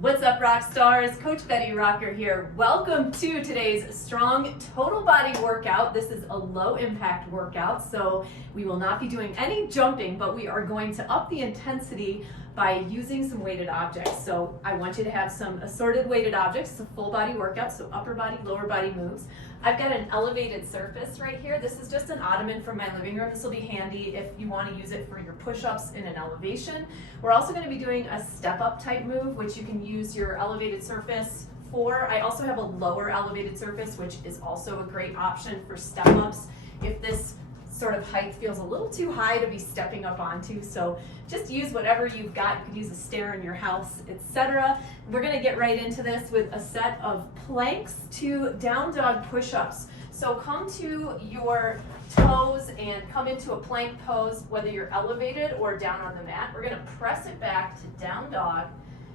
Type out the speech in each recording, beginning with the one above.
What's up, rock stars? Coach Betty Rocker here. Welcome to today's strong total body workout. This is a low impact workout, so we will not be doing any jumping, but we are going to up the intensity by using some weighted objects. So I want you to have some assorted weighted objects. It's a full body workout, so upper body, lower body moves. I've got an elevated surface right here. This is just an ottoman from my living room. This will be handy if you want to use it for your push-ups in an elevation. We're also going to be doing a step-up type move, which you can use your elevated surface for. I also have a lower elevated surface, which is also a great option for step-ups if this sort of height feels a little too high to be stepping up onto. So just use whatever you've got. You could use a stair in your house, etc. We're going to get right into this with a set of planks to down dog push-ups. So come to your toes and come into a plank pose, whether you're elevated or down on the mat. We're going to press it back to down dog,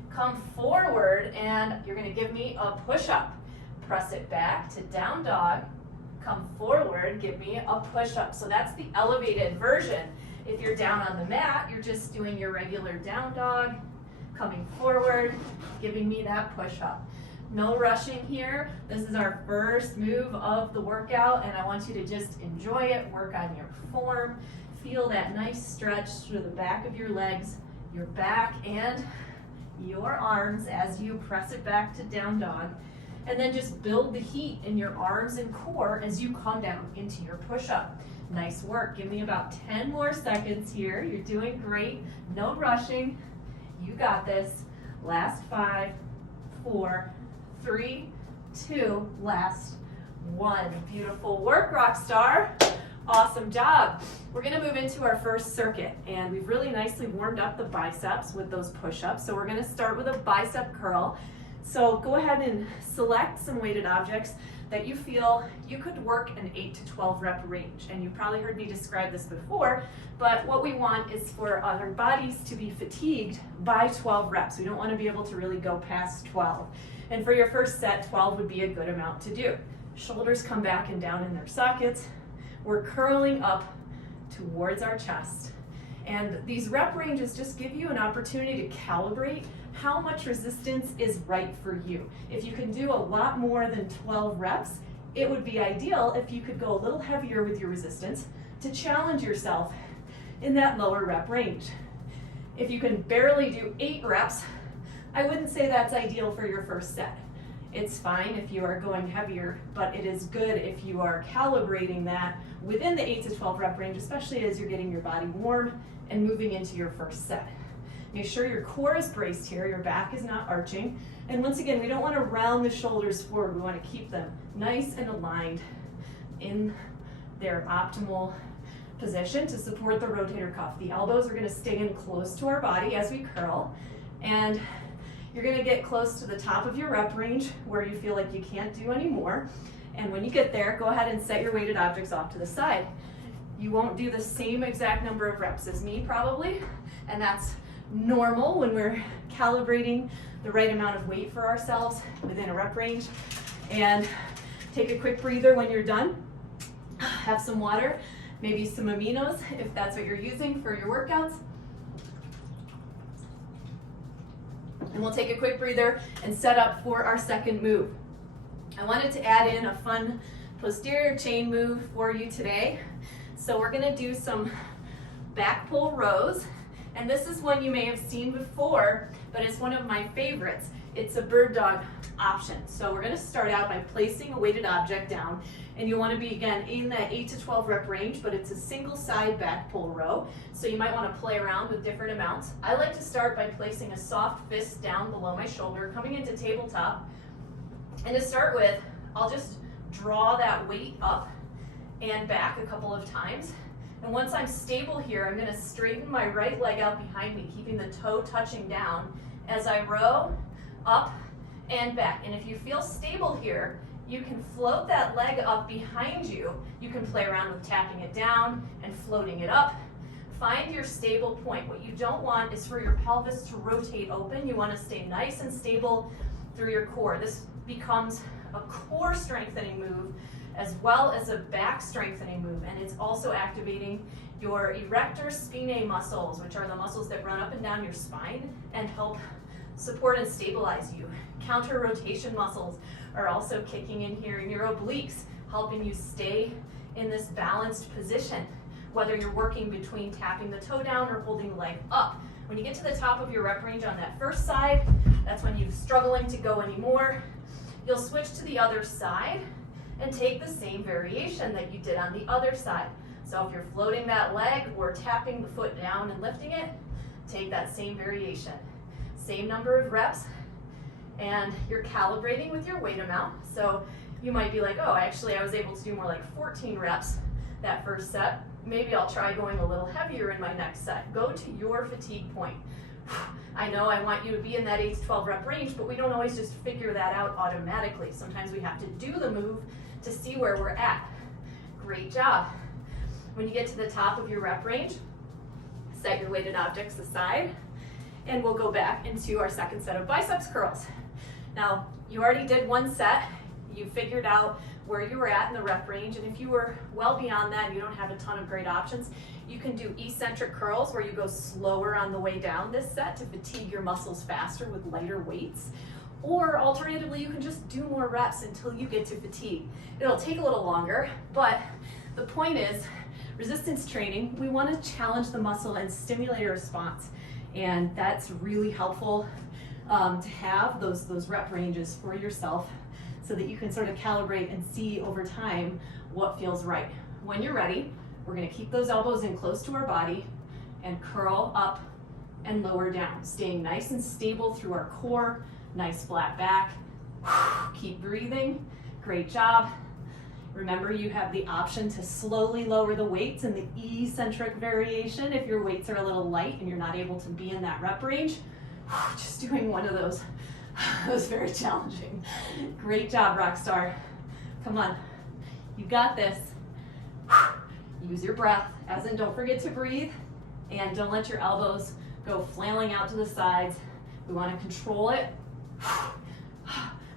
come forward, and you're going to give me a push-up. Press it back to down dog, come forward, give me a push-up. So that's the elevated version. If you're down on the mat, you're just doing your regular down dog, coming forward, giving me that push-up. No rushing here. This is our first move of the workout, and I want you to just enjoy it, work on your form, feel that nice stretch through the back of your legs, your back, and your arms as you press it back to down dog. And then just build the heat in your arms and core as you come down into your push-up. Nice work. Give me about 10 more seconds here. You're doing great. No rushing. You got this. Last 5, 4, 3, 2, last 1. Beautiful work, rock star. Awesome job. We're going to move into our first circuit, and we've really nicely warmed up the biceps with those push-ups. So we're going to start with a bicep curl. So go ahead and select some weighted objects that you feel you could work an 8 to 12 rep range. And you've probably heard me describe this before, but what we want is for our bodies to be fatigued by 12 reps. We don't want to be able to really go past 12. And for your first set, 12 would be a good amount to do. Shoulders come back and down in their sockets. We're curling up towards our chest. And these rep ranges just give you an opportunity to calibrate how much resistance is right for you. If you can do a lot more than 12 reps, it would be ideal if you could go a little heavier with your resistance to challenge yourself in that lower rep range. If you can barely do 8 reps, I wouldn't say that's ideal for your first set. It's fine if you are going heavier, but it is good if you are calibrating that within the 8 to 12 rep range, especially as you're getting your body warm and moving into your first set. Make sure your core is braced here, your back is not arching. And once again, we don't want to round the shoulders forward. We want to keep them nice and aligned in their optimal position to support the rotator cuff. The elbows are going to stay in close to our body as we curl. And you're going to get close to the top of your rep range where you feel like you can't do any more. And when you get there, go ahead and set your weighted objects off to the side. You won't do the same exact number of reps as me probably, and that's normal when we're calibrating the right amount of weight for ourselves within a rep range. And take a quick breather when you're done. Have some water, maybe some aminos if that's what you're using for your workouts. And we'll take a quick breather and set up for our second move. I wanted to add in a fun posterior chain move for you today. So we're gonna do some back pull rows. And this is one you may have seen before, but it's one of my favorites. It's a bird dog option. So we're gonna start out by placing a weighted object down, and you wanna be, again, in that 8 to 12 rep range, but it's a single side back pull row. So you might wanna play around with different amounts. I like to start by placing a soft fist down below my shoulder, coming into tabletop. And to start with, I'll just draw that weight up and back a couple of times. And once I'm stable here, I'm going to straighten my right leg out behind me, keeping the toe touching down as I row up and back. And if you feel stable here, you can float that leg up behind you. You can play around with tapping it down and floating it up. Find your stable point. What you don't want is for your pelvis to rotate open. You want to stay nice and stable through your core. This becomes a core strengthening move as well as a back strengthening move, and it's also activating your erector spinae muscles, which are the muscles that run up and down your spine and help support and stabilize you. Counter rotation muscles are also kicking in here in your obliques, helping you stay in this balanced position, whether you're working between tapping the toe down or holding the leg up. When you get to the top of your rep range on that first side, that's when you're struggling to go anymore. You'll switch to the other side and take the same variation that you did on the other side. So if you're floating that leg or tapping the foot down and lifting it, take that same variation. Same number of reps, and you're calibrating with your weight amount. So you might be like, oh, actually I was able to do more like 14 reps that first set. Maybe I'll try going a little heavier in my next set. Go to your fatigue point. I know I want you to be in that 8 to 12 rep range, but we don't always just figure that out automatically. Sometimes we have to do the move to see where we're at. Great job. When you get to the top of your rep range, set your weighted objects aside, and we'll go back into our second set of biceps curls. Now, you already did one set. You figured out where you were at in the rep range, and if you were well beyond that and you don't have a ton of great options, you can do eccentric curls where you go slower on the way down this set to fatigue your muscles faster with lighter weights. Or alternatively, you can just do more reps until you get to fatigue. It'll take a little longer, but the point is, resistance training, we want to challenge the muscle and stimulate a response. And that's really helpful to have those rep ranges for yourself so that you can sort of calibrate and see over time what feels right. When you're ready, we're going to keep those elbows in close to our body and curl up and lower down, staying nice and stable through our core, nice flat back. Keep breathing. Great job. Remember, you have the option to slowly lower the weights in the eccentric variation if your weights are a little light and you're not able to be in that rep range. Just doing one of those was very challenging. Great job, Rockstar. Come on, you got this. Use your breath, as in don't forget to breathe, and don't let your elbows go flailing out to the sides. We want to control it.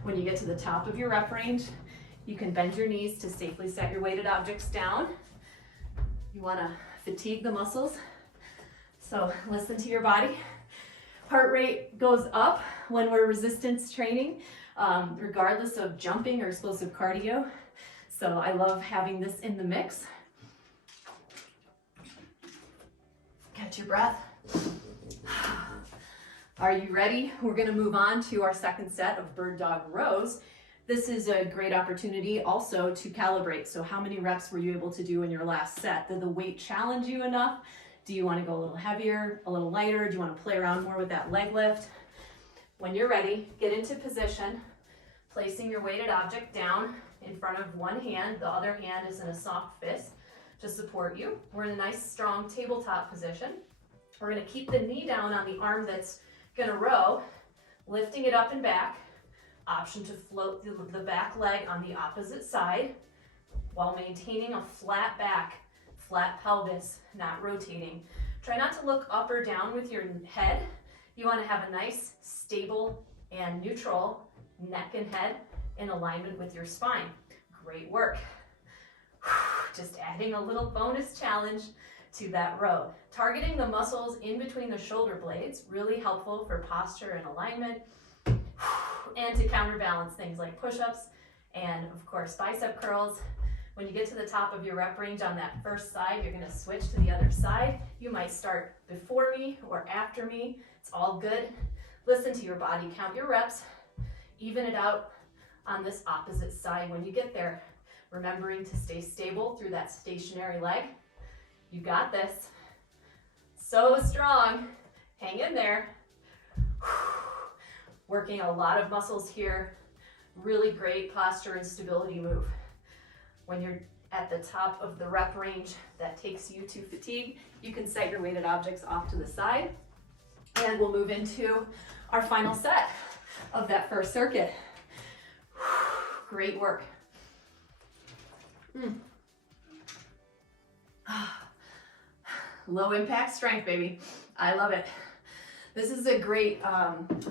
When you get to the top of your rep range, you can bend your knees to safely set your weighted objects down. You want to fatigue the muscles, so listen to your body. Heart rate goes up when we're resistance training, regardless of jumping or explosive cardio. So I love having this in the mix. Catch your breath. Are you ready? We're going to move on to our second set of bird dog rows. This is a great opportunity also to calibrate. So how many reps were you able to do in your last set? Did the weight challenge you enough? Do you want to go a little heavier, a little lighter? Do you want to play around more with that leg lift? When you're ready, get into position, placing your weighted object down in front of one hand. The other hand is in a soft fist to support you. We're in a nice, strong tabletop position. We're going to keep the knee down on the arm that's going to row, lifting it up and back. Option to float the back leg on the opposite side while maintaining a flat back, flat pelvis, not rotating. Try not to look up or down with your head. You want to have a nice, stable, and neutral neck and head in alignment with your spine. Great work. Just adding a little bonus challenge to that row. Targeting the muscles in between the shoulder blades, really helpful for posture and alignment, and to counterbalance things like push-ups and, of course, bicep curls. When you get to the top of your rep range on that first side, you're going to switch to the other side. You might start before me or after me. It's all good. Listen to your body. Count your reps. Even it out on this opposite side when you get there. Remembering to stay stable through that stationary leg. You got this. So strong. Hang in there. Working a lot of muscles here. Really great posture and stability move. When you're at the top of the rep range that takes you to fatigue, you can set your weighted objects off to the side. And we'll move into our final set of that first circuit. Great work. Low impact strength, baby. I love it. This is a great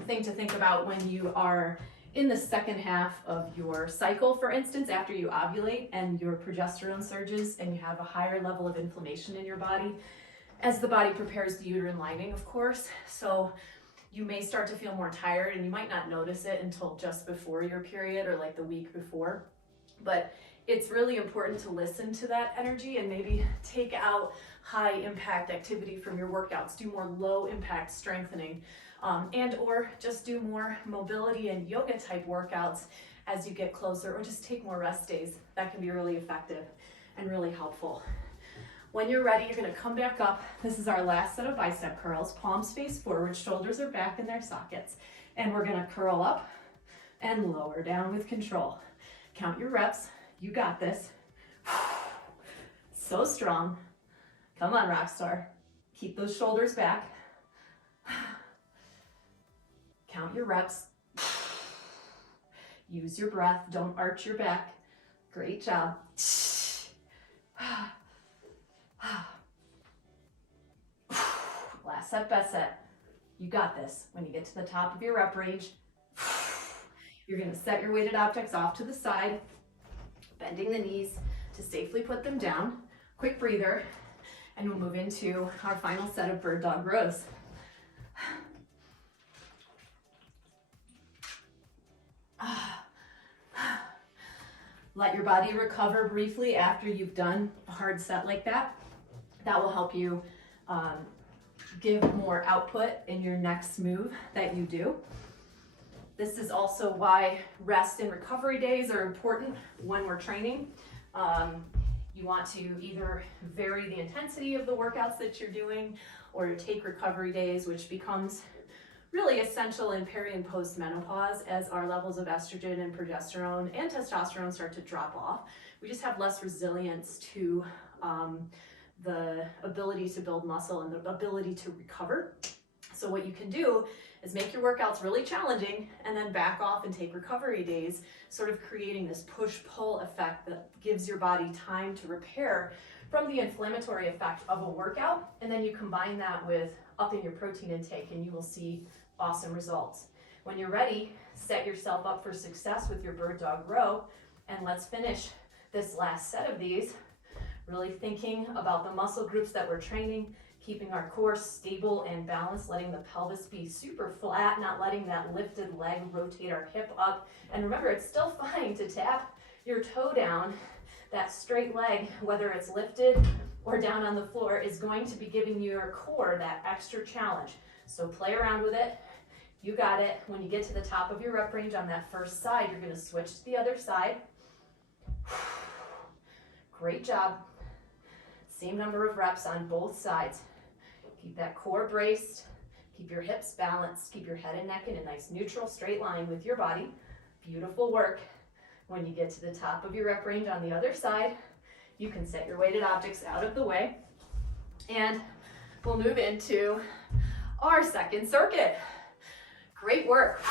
thing to think about when you are in the second half of your cycle, for instance, after you ovulate and your progesterone surges and you have a higher level of inflammation in your body, as the body prepares the uterine lining, of course. So you may start to feel more tired, and you might not notice it until just before your period or like the week before. But it's really important to listen to that energy and maybe take out high impact activity from your workouts. Do more low impact strengthening, and or just do more mobility and yoga type workouts as you get closer, or just take more rest days. That can be really effective and really helpful. When you're ready, you're gonna come back up. This is our last set of bicep curls. Palms face forward, shoulders are back in their sockets. And we're gonna curl up and lower down with control. Count your reps. You got this. So strong. Come on, rock star. Keep those shoulders back. Count your reps. Use your breath. Don't arch your back. Great job. Last set, best set. You got this. When you get to the top of your rep range, you're going to set your weighted objects off to the side, bending the knees to safely put them down. Quick breather, and we'll move into our final set of bird dog rows. Let your body recover briefly after you've done a hard set like that. That will help you give more output in your next move that you do. This is also why rest and recovery days are important when we're training. You want to either vary the intensity of the workouts that you're doing, or take recovery days, which becomes really essential in peri and post-menopause as our levels of estrogen and progesterone and testosterone start to drop off. We just have less resilience to the ability to build muscle and the ability to recover. So what you can do is make your workouts really challenging and then back off and take recovery days, sort of creating this push-pull effect that gives your body time to repair from the inflammatory effect of a workout. And then you combine that with upping your protein intake and you will see awesome results. When you're ready, set yourself up for success with your bird dog row, and let's finish this last set of these, really thinking about the muscle groups that we're training, keeping our core stable and balanced, letting the pelvis be super flat, not letting that lifted leg rotate our hip up. And remember, it's still fine to tap your toe down. That straight leg, whether it's lifted or down on the floor, is going to be giving your core that extra challenge. So play around with it. You got it. When you get to the top of your rep range on that first side, you're going to switch to the other side. Great job. Same number of reps on both sides. Keep that core braced. Keep your hips balanced. Keep your head and neck in a nice neutral straight line with your body. Beautiful work. When you get to the top of your rep range on the other side, you can set your weighted objects out of the way. And we'll move into our second circuit. Great work.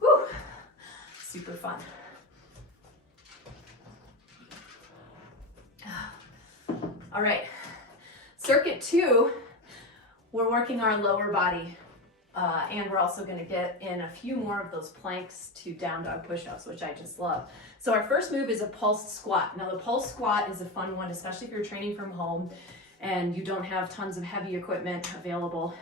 Whew. Super fun. All right, circuit 2, we're working our lower body, and we're also going to get in a few more of those planks to down dog push-ups, which I just love. So our first move is a pulsed squat. Now the pulsed squat is a fun one, especially if you're training from home and you don't have tons of heavy equipment available.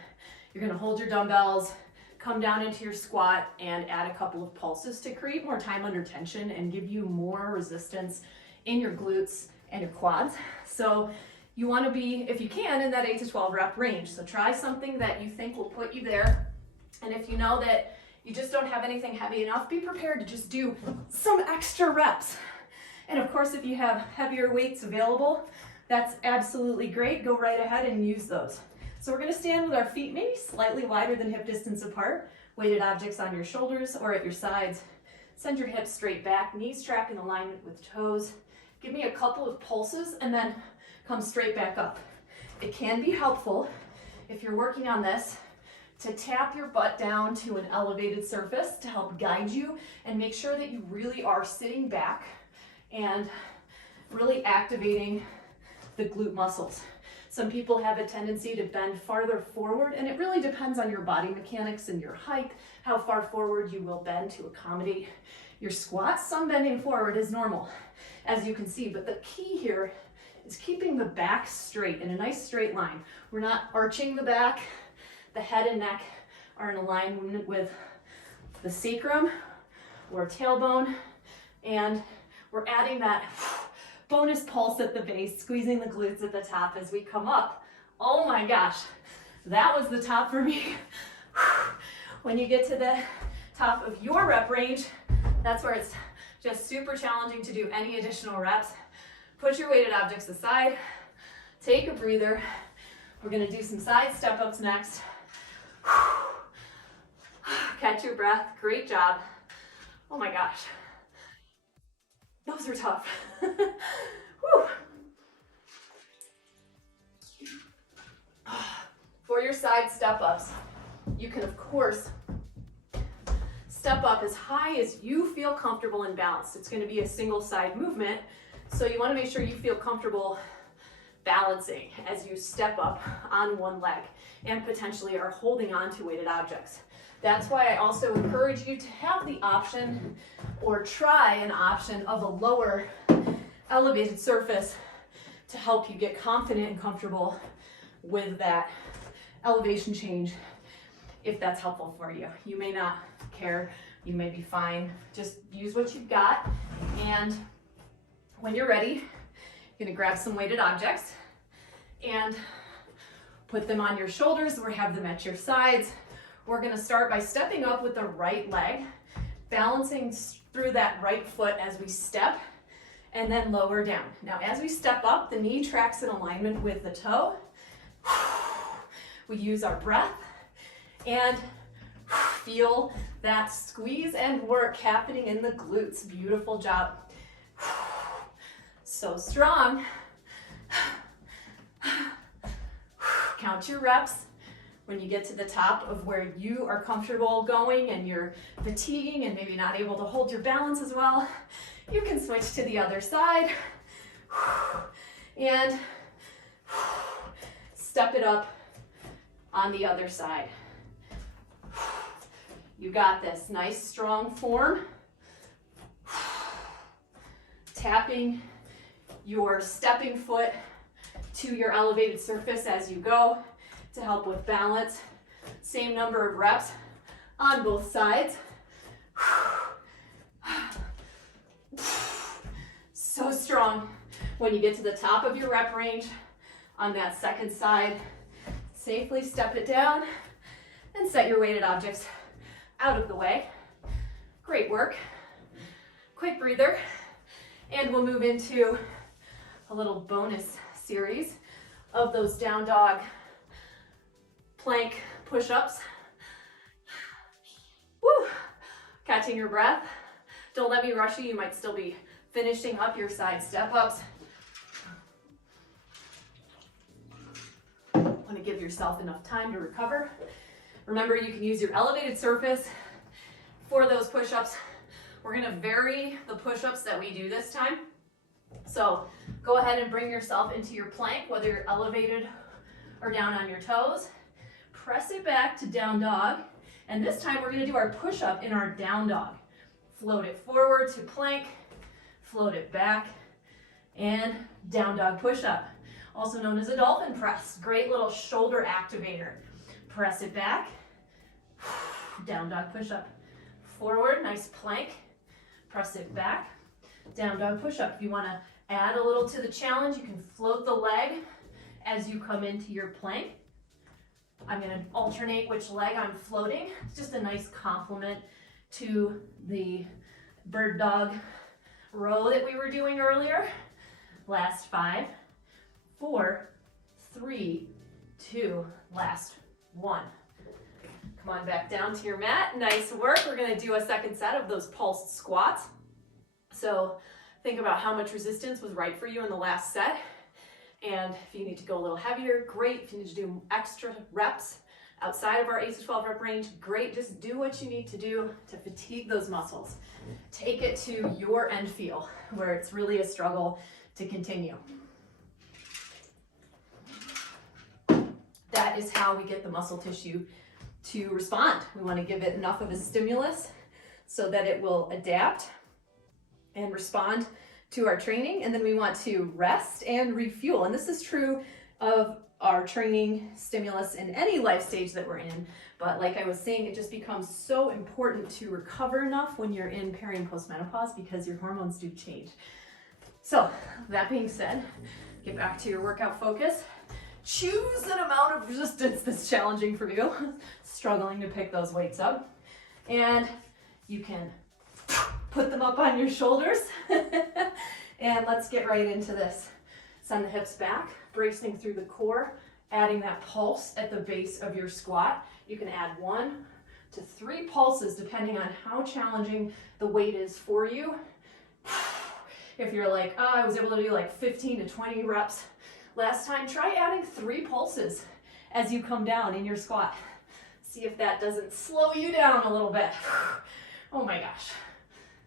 You're going to hold your dumbbells, come down into your squat, and add a couple of pulses to create more time under tension and give you more resistance in your glutes and your quads. So you want to be, if you can, in that 8 to 12 rep range. So try something that you think will put you there. And if you know that you just don't have anything heavy enough, be prepared to just do some extra reps. And of course, if you have heavier weights available, that's absolutely great. Go right ahead and use those. So we're going to stand with our feet maybe slightly wider than hip distance apart, weighted objects on your shoulders or at your sides. Send your hips straight back, knees track in alignment with toes. Give me a couple of pulses and then come straight back up. It can be helpful if you're working on this to tap your butt down to an elevated surface to help guide you and make sure that you really are sitting back and really activating the glute muscles. Some people have a tendency to bend farther forward, and it really depends on your body mechanics and your height, how far forward you will bend to accommodate your squats. Some bending forward is normal, as you can see, but the key here is keeping the back straight in a nice straight line. We're not arching the back. The head and neck are in alignment with the sacrum or tailbone, and we're adding that bonus pulse at the base, squeezing the glutes at the top as we come up. Oh my gosh, that was the top for me. When you get to the top of your rep range, that's where it's just super challenging to do any additional reps. Put your weighted objects aside, take a breather. We're gonna do some side step ups next. Catch your breath, great job. Oh my gosh, those are tough. Whew. For your side step ups, you can of course step up as high as you feel comfortable and balanced. It's going to be a single side movement, so you want to make sure you feel comfortable balancing as you step up on one leg and potentially are holding on to weighted objects. That's why I also encourage you to have the option or try an option of a lower elevated surface to help you get confident and comfortable with that elevation change, if that's helpful for you. You may not care, you may be fine. Just use what you've got, and when you're ready, you're gonna grab some weighted objects and put them on your shoulders or have them at your sides. We're gonna start by stepping up with the right leg, balancing through that right foot as we step, and then lower down. Now, as we step up, the knee tracks in alignment with the toe. We use our breath and feel that squeeze and work happening in the glutes. Beautiful job. So strong. Count your reps. When you get to the top of where you are comfortable going and you're fatiguing and maybe not able to hold your balance as well, you can switch to the other side and step it up on the other side. You got this. Nice strong form. Tapping your stepping foot to your elevated surface as you go to help with balance. Same number of reps on both sides. So strong. When you get to the top of your rep range on that second side, safely step it down and set your weighted objects out of the way. Great work. Quick breather, and we'll move into a little bonus series of those down dog plank push-ups. Woo! Catching your breath. Don't let me rush you. You might still be finishing up your side step-ups. Want to give yourself enough time to recover. Remember, you can use your elevated surface for those push-ups. We're going to vary the push-ups that we do this time. So go ahead and bring yourself into your plank, whether you're elevated or down on your toes. Press it back to down dog. And this time we're going to do our push-up in our down dog. Float it forward to plank, float it back, and down dog push-up. Also known as a dolphin press. Great little shoulder activator. Press it back, down dog push-up. Forward, nice plank. Press it back, down dog push-up. If you want to add a little to the challenge, you can float the leg as you come into your plank. I'm going to alternate which leg I'm floating. It's just a nice complement to the bird dog row that we were doing earlier. Last 5, 4, 3, 2, last 1. Come on back down to your mat. Nice work. We're going to do a second set of those pulsed squats. So think about how much resistance was right for you in the last set. And if you need to go a little heavier, great. If you need to do extra reps outside of our 8 to 12 rep range, great. Just do what you need to do to fatigue those muscles. Take it to your end feel where it's really a struggle to continue. That is how we get the muscle tissue to respond. We want to give it enough of a stimulus so that it will adapt and respond to our training, and then we want to rest and refuel. And this is true of our training stimulus in any life stage that we're in. But like I was saying, it just becomes so important to recover enough when you're in peri and postmenopause because your hormones do change. So that being said, get back to your workout focus. Choose an amount of resistance that's challenging for you, struggling to pick those weights up. And you can put them up on your shoulders. And let's get right into this. Send the hips back, bracing through the core, adding that pulse at the base of your squat. You can add 1 to 3 pulses depending on how challenging the weight is for you. If you're like, oh, I was able to do like 15 to 20 reps last time, try adding 3 pulses as you come down in your squat. See if that doesn't slow you down a little bit. Oh my gosh.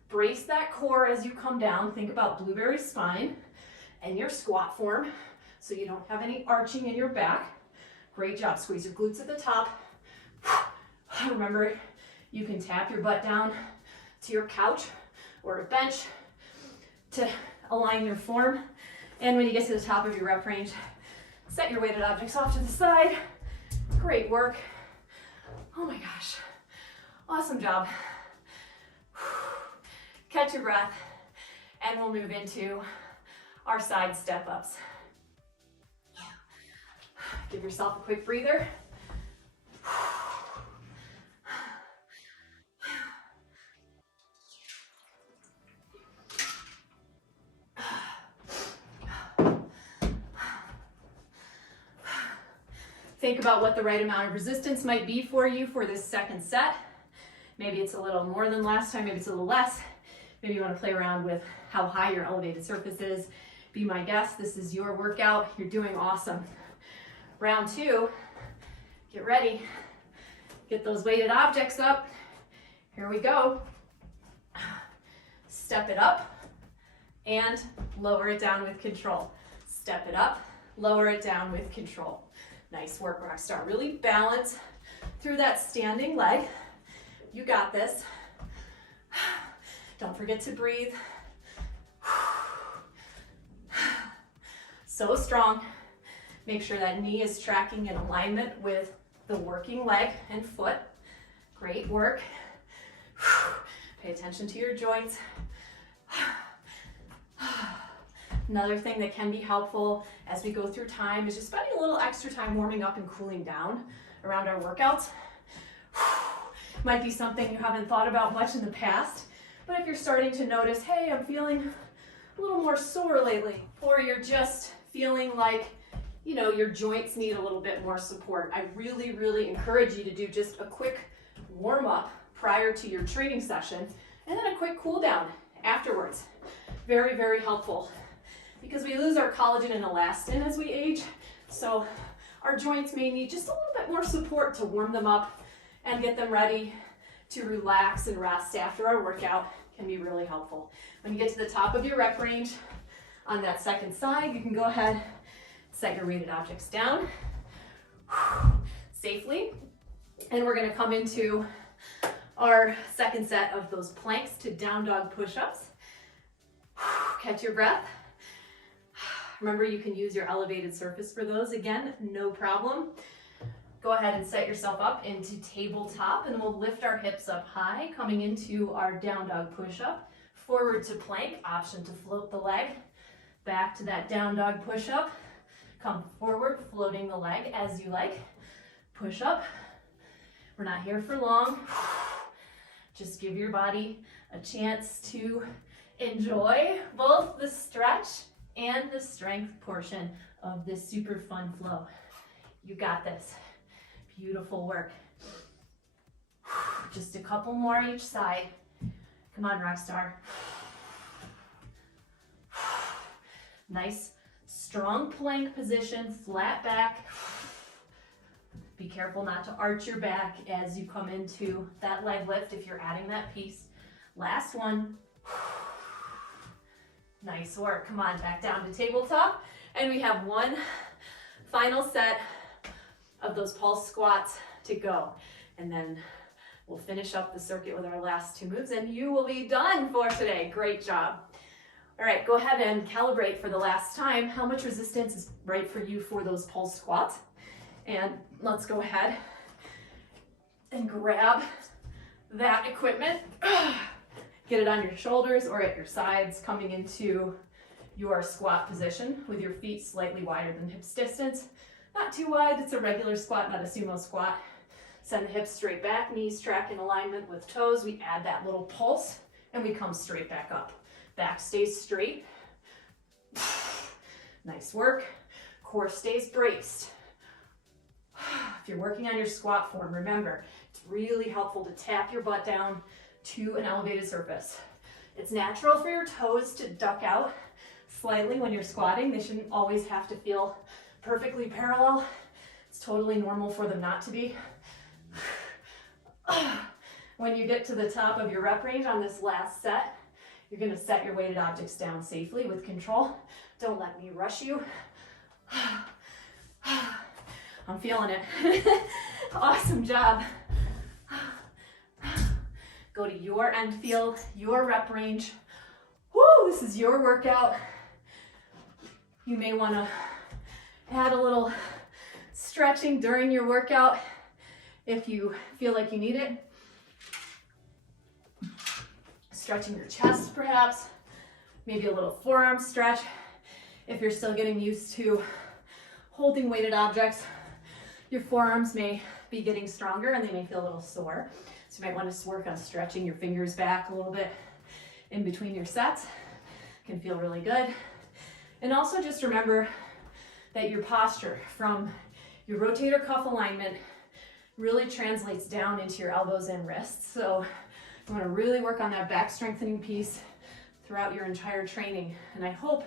Brace that core as you come down. Think about blueberry spine and your squat form so you don't have any arching in your back. Great job. Squeeze your glutes at the top. Remember, you can tap your butt down to your couch or a bench to align your form. And when you get to the top of your rep range, set your weighted objects off to the side. Great work. Oh my gosh. Awesome job. Catch your breath, and we'll move into our side step ups. Give yourself a quick breather. Think about what the right amount of resistance might be for you for this second set. Maybe it's a little more than last time, maybe it's a little less. Maybe you want to play around with how high your elevated surface is. Be my guest, this is your workout. You're doing awesome. Round 2, get ready. Get those weighted objects up. Here we go. Step it up and lower it down with control. Step it up, lower it down with control. Nice work, Rockstar. Really balance through that standing leg. You got this. Don't forget to breathe. So strong. Make sure that knee is tracking in alignment with the working leg and foot. Great work. Pay attention to your joints. Another thing that can be helpful as we go through time is just spending a little extra time warming up and cooling down around our workouts. Might be something you haven't thought about much in the past, but if you're starting to notice, hey, I'm feeling a little more sore lately, or you're just feeling like, you know, your joints need a little bit more support, I really, really encourage you to do just a quick warm up prior to your training session, and then a quick cool down afterwards. Very, very helpful. Because we lose our collagen and elastin as we age, so our joints may need just a little bit more support to warm them up and get them ready to relax and rest after our workout. Can be really helpful. When you get to the top of your rep range on that second side, you can go ahead, set your weighted objects down safely, and we're going to come into our second set of those planks to down dog push-ups. Catch your breath. Remember, you can use your elevated surface for those. Again, no problem. Go ahead and set yourself up into tabletop, and we'll lift our hips up high, coming into our down dog push-up. Forward to plank, option to float the leg. Back to that down dog push-up. Come forward, floating the leg as you like. Push up. We're not here for long. Just give your body a chance to enjoy both the stretch and the strength portion of this super fun flow. You got this. Beautiful work. Just a couple more each side. Come on, Rockstar. Nice, strong plank position, flat back. Be careful not to arch your back as you come into that leg lift if you're adding that piece. Last one. Nice work. Come on, back down to tabletop. And we have one final set of those pulse squats to go. And then we'll finish up the circuit with our last two moves and you will be done for today. Great job. All right, go ahead and calibrate for the last time how much resistance is right for you for those pulse squats. And let's go ahead and grab that equipment. Get it on your shoulders or at your sides, coming into your squat position with your feet slightly wider than hips distance. Not too wide, it's a regular squat, not a sumo squat. Send the hips straight back, knees track in alignment with toes. We add that little pulse and we come straight back up. Back stays straight. Nice work. Core stays braced. If you're working on your squat form, remember, it's really helpful to tap your butt down to an elevated surface. It's natural for your toes to duck out slightly when you're squatting. They shouldn't always have to feel perfectly parallel. It's totally normal for them not to be. When you get to the top of your rep range on this last set, you're going to set your weighted objects down safely with control. Don't let me rush you. I'm feeling it. Awesome job. Go to your end field, your rep range. Woo, this is your workout. You may want to add a little stretching during your workout if you feel like you need it. Stretching your chest perhaps, maybe a little forearm stretch if you're still getting used to holding weighted objects. Your forearms may be getting stronger and they may feel a little sore. So you might want to work on stretching your fingers back a little bit in between your sets. Can feel really good. And also just remember that your posture from your rotator cuff alignment really translates down into your elbows and wrists. So you want to really work on that back strengthening piece throughout your entire training. And I hope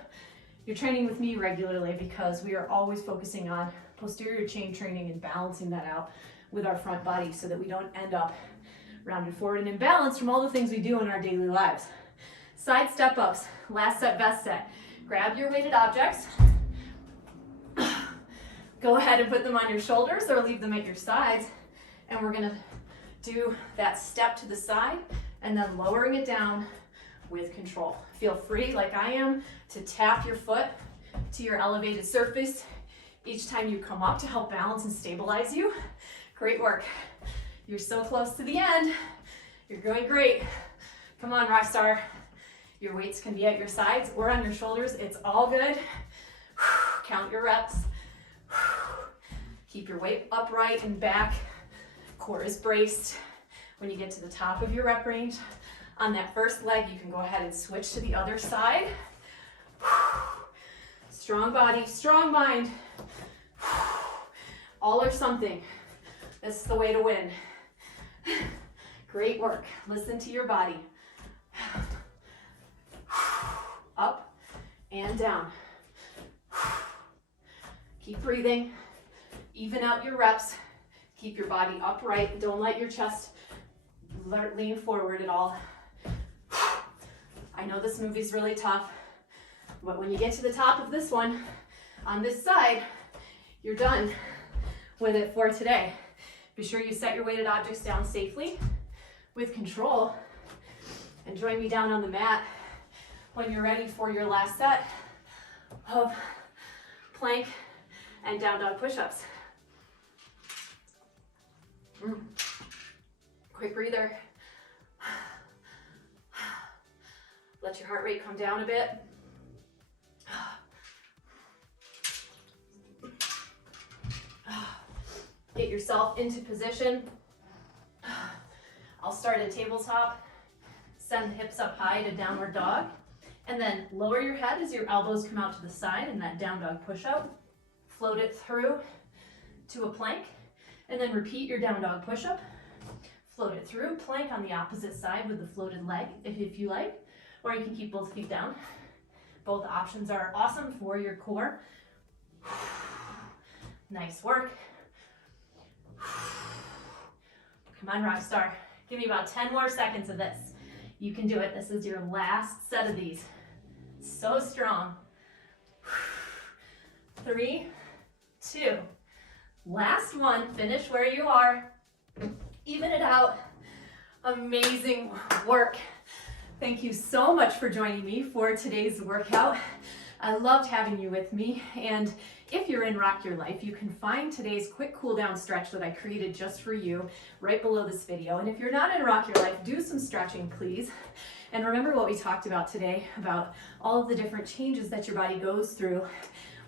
you're training with me regularly because we are always focusing on posterior chain training and balancing that out with our front body so that we don't end up rounded forward and imbalanced from all the things we do in our daily lives. Side step ups, last set, best set. Grab your weighted objects. Go ahead and put them on your shoulders or leave them at your sides. And we're gonna do that step to the side and then lowering it down with control. Feel free, like I am, to tap your foot to your elevated surface each time you come up to help balance and stabilize you. Great work. You're so close to the end. You're going great. Come on, rock star. Your weights can be at your sides or on your shoulders. It's all good. Count your reps. Keep your weight upright and back. Core is braced. When you get to the top of your rep range, on that first leg, you can go ahead and switch to the other side. Strong body, strong mind. All or something. This is the way to win. Great work. Listen to your body. Up and down. Keep breathing. Even out your reps. Keep your body upright. Don't let your chest lean forward at all. I know this movie's really tough, but when you get to the top of this one, on this side, you're done with it for today. Be sure you set your weighted objects down safely with control and join me down on the mat when you're ready for your last set of plank and down dog push-ups. Quick breather. Let your heart rate come down a bit. Get yourself into position. I'll start at tabletop. Send the hips up high to downward dog. And then lower your head as your elbows come out to the side in that down dog push-up. Float it through to a plank. And then repeat your down dog push-up. Float it through, plank on the opposite side with the floated leg if you like. Or you can keep both feet down. Both options are awesome for your core. Nice work. Come on, rock star. Give me about 10 more seconds of this. You can do it. This is your last set of these. So strong. 3, 2. Last one. Finish where you are. Even it out. Amazing work. Thank you so much for joining me for today's workout. I loved having you with me, and if you're in Rock Your Life, you can find today's quick cool down stretch that I created just for you right below this video. And if you're not in Rock Your Life, do some stretching, please. And remember what we talked about today, about all of the different changes that your body goes through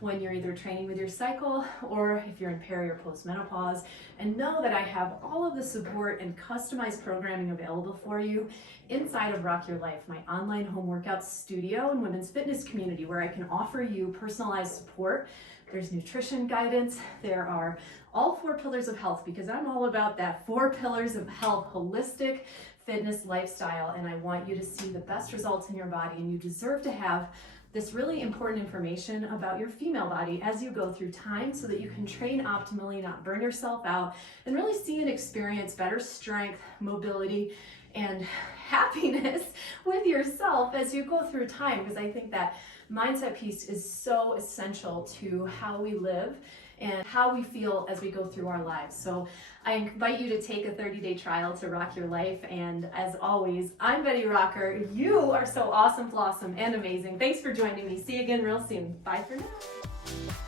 when you're either training with your cycle or if you're in peri or postmenopause. And know that I have all of the support and customized programming available for you inside of Rock Your Life, my online home workout studio and women's fitness community, where I can offer you personalized support. There's nutrition guidance. There are all 4 pillars of health, because I'm all about that 4 pillars of health, holistic fitness lifestyle, and I want you to see the best results in your body, and you deserve to have this really important information about your female body as you go through time, so that you can train optimally, not burn yourself out, and really see and experience better strength, mobility, and happiness with yourself as you go through time, because I think that mindset piece is so essential to how we live and how we feel as we go through our lives. So I invite you to take a 30-day trial to Rock Your Life. And as always, I'm Betty Rocker. You are so awesome, blossom, and amazing. Thanks for joining me. See you again real soon. Bye for now.